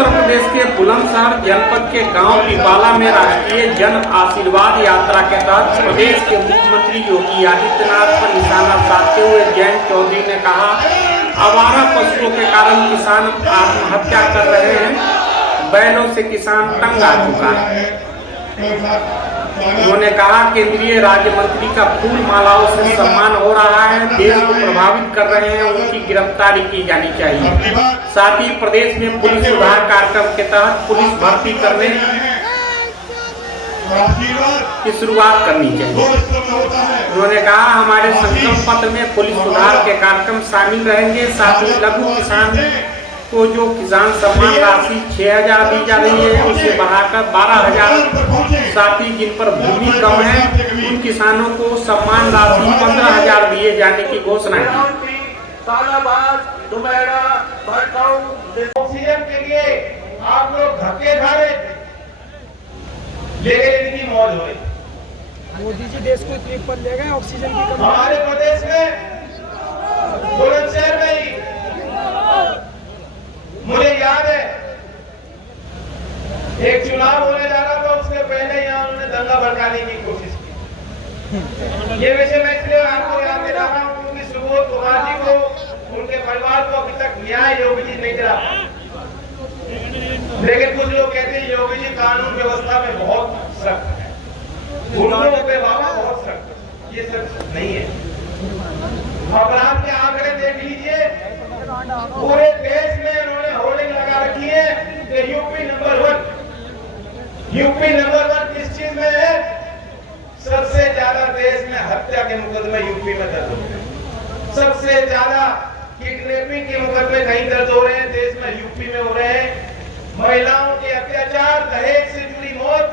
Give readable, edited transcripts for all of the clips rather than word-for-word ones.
उत्तर प्रदेश के बुलंदशहर जनपद के गांव पिपाला में राष्ट्रीय जन आशीर्वाद यात्रा के तहत प्रदेश के मुख्यमंत्री योगी आदित्यनाथ पर निशाना साधते हुए जयंत चौधरी ने कहा, आवारा पशुओं के कारण किसान आत्महत्या कर रहे हैं, बैलों से किसान तंग आ चुका है। उन्होंने कहा, केंद्रीय राज्य मंत्री का फूल मालाओं से सम्मान हो रहा है, देश को प्रभावित कर रहे हैं, उनकी गिरफ्तारी की जानी चाहिए। साथ ही प्रदेश में पुलिस सुधार कार्यक्रम के तहत पुलिस भर्ती करने की शुरुआत करनी चाहिए। उन्होंने कहा, हमारे संकल्प पत्र में पुलिस सुधार के कार्यक्रम शामिल रहेंगे। साथ ही लघु किसान को जो किसान सम्मान राशि 6,000 दी जा रही है, उसे बढ़ाकर 12,000। साथ ही जिन पर भूमि कम है, उन किसानों को सम्मान राशि 15,000 दिए जाने की घोषणा की। ऑक्सीजन के लिए आप लोग धक्के खा रहे थे, लेकिन इनकी मौज हो रही। मोदी जी देश को ट्रिप पर ले गए, ऑक्सीजन की कमी। हमारे प्रदेश में बुलंदशहर में ही मुझे याद है, एक चुनाव होने जा रहा था, उसके पहले यहाँ उन्होंने दंगा भड़काने की कोशिश की। ये विषय मैं इसलिए आपको याद दिला रहा हूँ क्योंकि सुबोध कुमार जी को, उनके परिवार को अभी तक न्याय योगी जी नहीं दिला। लेकिन कुछ लोग कहते हैं योगी जी कानून व्यवस्था में बहुत सख्त है, गुंडों पे बाबा बहुत सख्त है। ये सच नहीं है। अपराध के आंकड़े देख लीजिए, पूरे देश में उन्होंने होर्डिंग लगा रखी है कि यूपी नंबर 1। यूपी नंबर 1 किस चीज में है? सबसे ज्यादा देश में हत्या के मुकदमे यूपी में दर्ज हो रहे हैं। सबसे ज्यादा किडनैपिंग के मुकदमे कहीं दर्ज हो रहे हैं देश में, यूपी में हो रहे हैं। महिलाओं के अत्याचार, दहेज से जुड़ी मौत,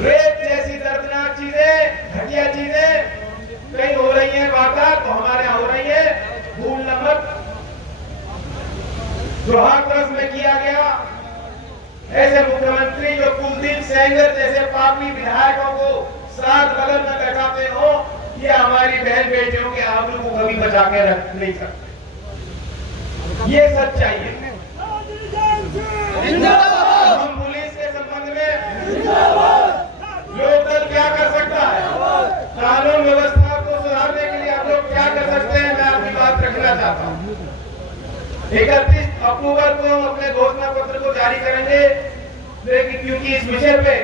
रेप जैसी दर्दनाक चीजें, घटिया चीजें कहीं हो रही है वारदात, तो हमारे यहाँ हो रही है। भूलना मत, जो हाथरस में किया गया, ऐसे मुख्यमंत्री जो कुलदीप सेंगर जैसे पापी विधायकों को साथ बगल में बैठाते हो, ये हमारी बहन बेटियों के आबरू को कभी बचा के रख नहीं सकते। ये सच्चाई है। हम पुलिस के संबंध में लोकदल क्या कर सकता है, कानून व्यवस्था को सुधारने के लिए आप लोग क्या कर सकते हैं, मैं अपनी बात रखना चाहता हूँ। 31 अक्टूबर को हम अपने घोषणा पत्र को जारी करेंगे, लेकिन क्योंकि इस विषय पे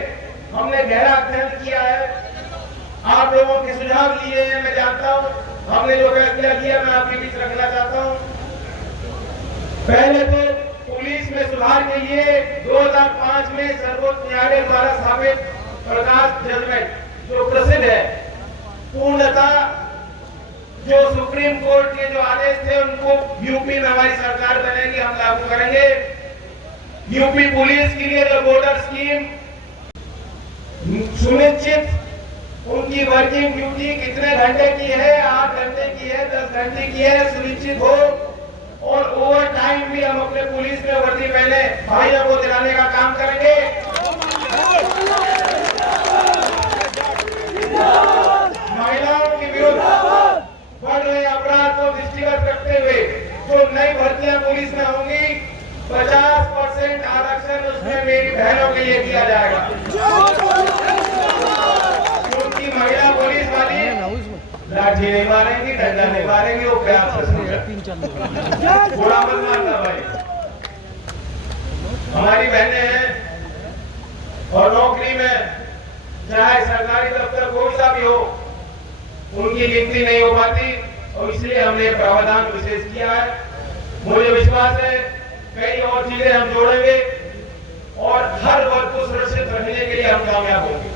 हमने गहरा अध्ययन किया है, आप लोगों के सुझाव लिए हैं, मैं जानता हूँ, हमने जो फैसला किया मैं आपके बीच रखना चाहता हूँ। पहले तो पुलिस में सुधार के लिए 2005 में सर्वोच्च न्यायालय द्वारा स्थापित प्रकाश जजमेंट जो प्रसिद्ध है, पूर्णतः जो सुप्रीम कोर्ट के जो आदेश थे उनको यूपी में हमारी सरकार बनेगी, हम लागू करेंगे। यूपी पुलिस के लिए जो बॉर्डर स्कीम सुनिश्चित, उनकी वर्किंग ड्यूटी कितने घंटे की है, 8 घंटे की है, 10 घंटे की है, सुनिश्चित हो। और ओवर टाइम भी हम अपने पुलिस में वर्दी पहने भाइयों को दिलाने का काम करेंगे। महिलाओं के विरुद्ध बढ़ रहे अपराध को दृष्टिगत रखते हुए जो नई भर्तियां पुलिस में होंगी, 50% आरक्षण उसमें मेरी बहनों के लिए किया जाएगा। क्योंकि महिला पुलिस वाली लाठी नहीं मारेंगी, डंडा नहीं मारेंगी, वो प्यार से समझा, बुरा मत मानना भाई। हमारी बहनें हैं और नौकरी में, चाहे सरकारी दफ्तर कोई सा भी हो, उनकी गिनती नहीं हो पाती, और इसलिए हमने प्रावधान विशेष किया है। मुझे विश्वास है कई और चीजें हम जोड़ेंगे और हर वर्ग को सुरक्षित रखने के लिए हम कामयाब होंगे।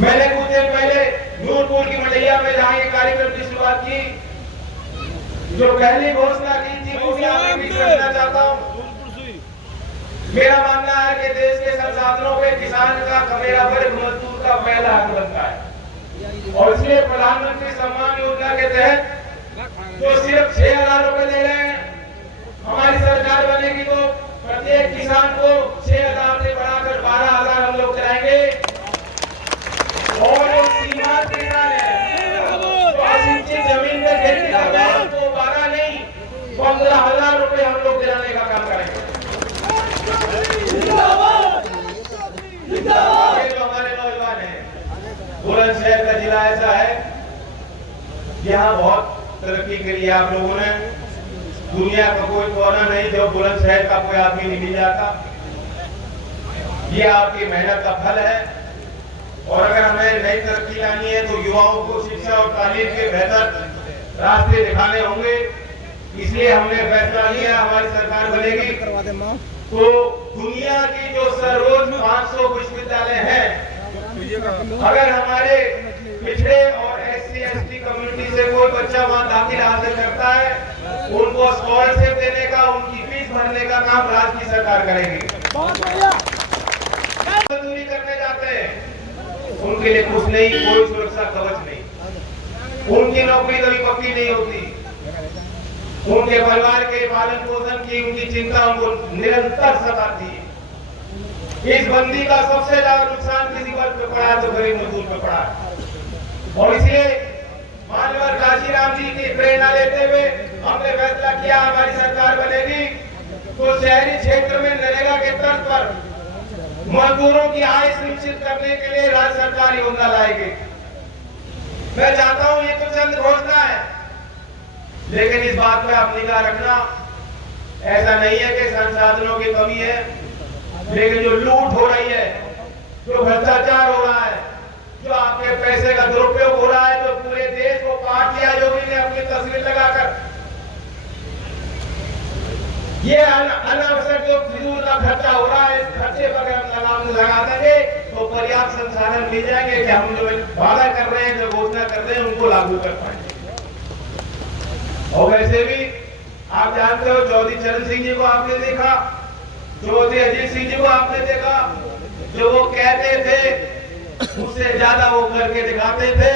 मैंने कुछ दिन पहले नूरपुर की मंडैया में जहां ये कार्यक्रम की शुरुआत की, जो पहली घोषणा की थी वो भी आपके बीच रखना चाहता हूँ। मेरा मानना है कि देश के संसाधनों पे किसान का, मेरा वर्ग मजदूर का पहला हक बनता है, और इसलिए प्रधानमंत्री सम्मान योजना के तहत जो सिर्फ 6,000 रुपए दे रहे हैं, हमारी सरकार बनेगी तो प्रत्येक किसान को 6,000 से बढ़ाकर 12,000 हम लोग कराएंगे। और एक सीमांत किसान है तो असिंचित जमीन में खेती करता है, तो 12 नहीं 15,000 रुपए हम लोग दिलाने का काम करेंगे। बुलंदशहर का जिला ऐसा है, यहाँ बहुत तरक्की के लिए आप लोगों ने, दुनिया का कोई कोना नहीं जो बुलंदशहर का कोई आदमी नहीं मिल जाता। ये आपकी मेहनत का फल है। और अगर हमें नई तरक्की लानी है तो युवाओं को शिक्षा और तालीम के बेहतर रास्ते दिखाने होंगे। इसलिए हमने फैसला लिया, हमारी सरकार बनेगी तो दुनिया की जो सर्वोच्च 500 विश्वविद्यालय हैं, अगर हमारे पिछड़े और SC/ST कम्युनिटी से कोई बच्चा वहां दाखिला हासिल करता है, उनको स्कॉलरशिप देने का, उनकी फीस भरने का काम राज्य की सरकार करेगी। मजदूरी करने जाते हैं, उनके लिए कुछ नहीं, कोई सुरक्षा कवच नहीं, उनकी नौकरी कभी पक्की नहीं होती, उनके परिवार के पालन पोषण की उनकी चिंता उनको निरंतर सताती है। इस बंदी का सबसे ज्यादा नुकसान किसी वर्ग पे पड़ा है तो गरीब मजदूर पे पड़ा है। और इसलिए माननीय काशीराम जी की प्रेरणा लेते हुए हमने फैसला किया, हमारी सरकार बनेगी तो शहरी क्षेत्र में नरेगा के तर्ज पर मजदूरों की आय सुनिश्चित करने के लिए राज्य सरकार योजना लाएगी। मैं चाहता हूं, ये तो चंद घोषणा है, लेकिन इस बात पे आप निगाह रखना, ऐसा नहीं है कि संसाधनों की कमी है, लेकिन जो लूट हो रही है, जो भ्रष्टाचार हो रहा है, जो आपके पैसे का दुरुपयोग हो रहा है, जो पूरे देश को काट लिया योगी ने अपनी तस्वीर लगाकर, ये अनावश्यक जो फिजूल का खर्चा हो रहा है, इस खर्चे पर अगर हम लगा देंगे तो पर्याप्त संसाधन मिल जाएंगे कि हम जो वादा कर रहे हैं, जो घोषणा कर रहे हैं, उनको लागू कर पाएंगे। और वैसे भी आप जानते हो, चौधरी चरण सिंह जी को आपने देखा, चौधरी अजीत सिंह जी को आपने देखा, जो वो कहते थे उससे ज्यादा वो करके दिखाते थे।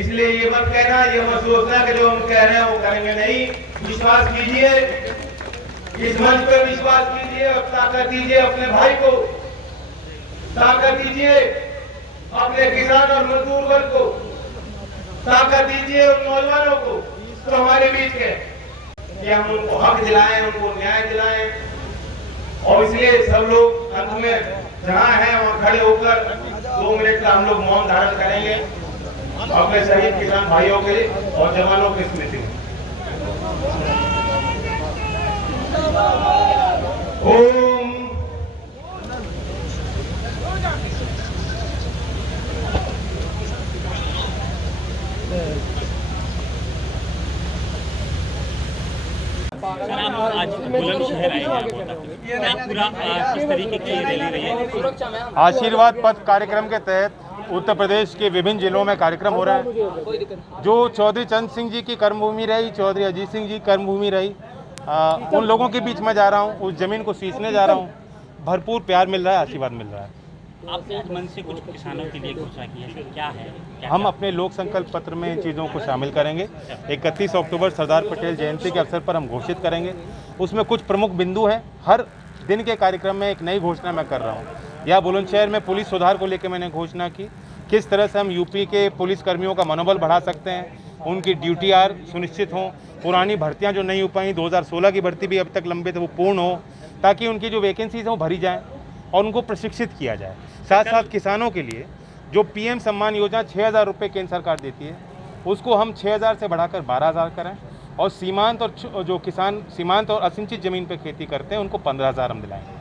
इसलिए ये मत कहना, ये मत सोचना कि जो हम कह रहे हैं वो करेंगे नहीं। विश्वास कीजिए, इस मंच पे विश्वास कीजिए, ताकत दीजिए अपने भाई को, ताकत दीजिए अपने किसान और मजदूर वर्ग को, ताकत दीजिए उन नौजवानों को तो हमारे बीच के, कि हम उनको हक दिलाएं, उनको न्याय दिलाएं। और इसलिए सब लोग अंत में जहां हैं वहां खड़े होकर 2 मिनट का हम लोग मौन धारण करेंगे अपने शहीद किसान भाइयों के और जवानों की स्मृति में। ओम सर, आप आज बुलंदशहर आए हैं, पूरा किस तरीके की रैली रही है? आशीर्वाद पथ कार्यक्रम के तहत उत्तर प्रदेश के विभिन्न जिलों में कार्यक्रम हो रहे हैं। जो चौधरी चरण सिंह जी की कर्मभूमि रही, चौधरी अजीत सिंह जी की कर्मभूमि रही, उन लोगों के बीच में जा रहा हूँ, उस जमीन को सींचने जा रहा हूँ। भरपूर प्यार मिल रहा है, आशीर्वाद मिल रहा है। आपने आज मन से कुछ किसानों के लिए घोषणा की है, क्या है? हम अपने लोक संकल्प पत्र में इन चीज़ों को शामिल करेंगे। 31 अक्टूबर सरदार पटेल जयंती के अवसर पर हम घोषित करेंगे। उसमें कुछ प्रमुख बिंदु हैं। हर दिन के कार्यक्रम में एक नई घोषणा मैं कर रहा हूँ। या बुलंदशहर में पुलिस सुधार को लेकर मैंने घोषणा की, किस तरह से हम यूपी के पुलिस कर्मियों का मनोबल बढ़ा सकते हैं, उनकी ड्यूटी आर सुनिश्चित हों, पुरानी भर्तियाँ जो नहीं हो पाई, 2016 की भर्ती भी अब तक लंबित है, वो पूर्ण हो, ताकि उनकी जो वैकेंसीज हैं वो भरी जाएँ और उनको प्रशिक्षित किया जाए। साथ साथ किसानों के लिए जो PM सम्मान योजना 6,000 रुपये केंद्र सरकार देती है, उसको हम 6,000 से बढ़ाकर 12,000 करें। और सीमांत और जो किसान सीमांत और असिंचित ज़मीन पर खेती करते हैं, उनको 15,000 हम दिलाएंगे।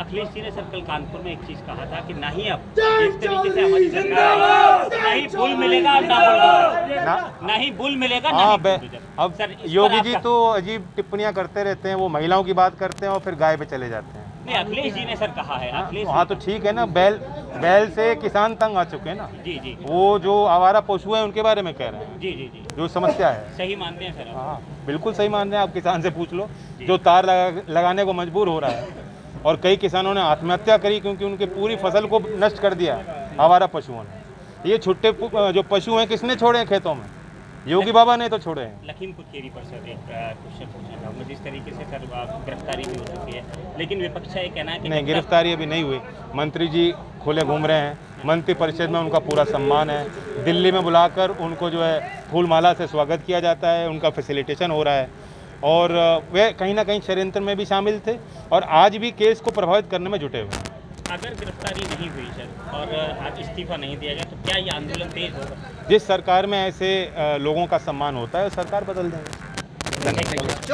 अखिलेश जी ने सर कल कानपुर में एक चीज़ कहा था कि ना ही अब जिस तरीके से हमारी सरकार ना ही बुल मिलेगा ना ही बुल मिलेगा ना ही बुल। अब योगी जी तो अजीब टिप्पणियां करते रहते हैं, वो महिलाओं की बात करते हैं और फिर गाय पे चले जाते हैं। नहीं, अखिलेश जी ने सर कहा है। हाँ तो ठीक है ना, बैल से किसान तंग आ चुके हैं ना। जी जी, वो जो आवारा पशु है उनके बारे में कह रहे हैं। जी जी जी, जो समस्या है सही मानते हैं सर? हाँ बिल्कुल सही मान रहे हैं। आप किसान से पूछ लो, जो तार लगाने को मजबूर हो रहा है। और कई किसानों ने आत्महत्या करी क्योंकि उनकी पूरी फसल को नष्ट कर दिया आवारा पशुओं ने। ये छोटे जो पशु हैं किसने छोड़े हैं खेतों में? योगी बाबा ने तो छोड़े हैं। लखीमपुर खीरी पर सर एक क्वेश्चन पूछना चाहूँगा, जिस तरीके से सर गिरफ्तारी भी हो चुकी है, लेकिन विपक्ष का ये कहना है कि नहीं, गिरफ्तारी अभी नहीं हुई। मंत्री जी खुले घूम रहे हैं, मंत्री परिषद में उनका पूरा सम्मान है। दिल्ली में बुलाकर उनको जो है फूलमाला से स्वागत किया जाता है, उनका फैसिलिटेशन हो रहा है। और वे कहीं ना कहीं षड्यंत्र में भी शामिल थे और आज भी केस को प्रभावित करने में जुटे हुए हैं। अगर गिरफ्तारी नहीं हुई सर और आज इस्तीफा नहीं दिया गया तो क्या ये आंदोलन तेज होगा? जिस सरकार में ऐसे लोगों का सम्मान होता है, सरकार बदल देंगे। धन्यवाद।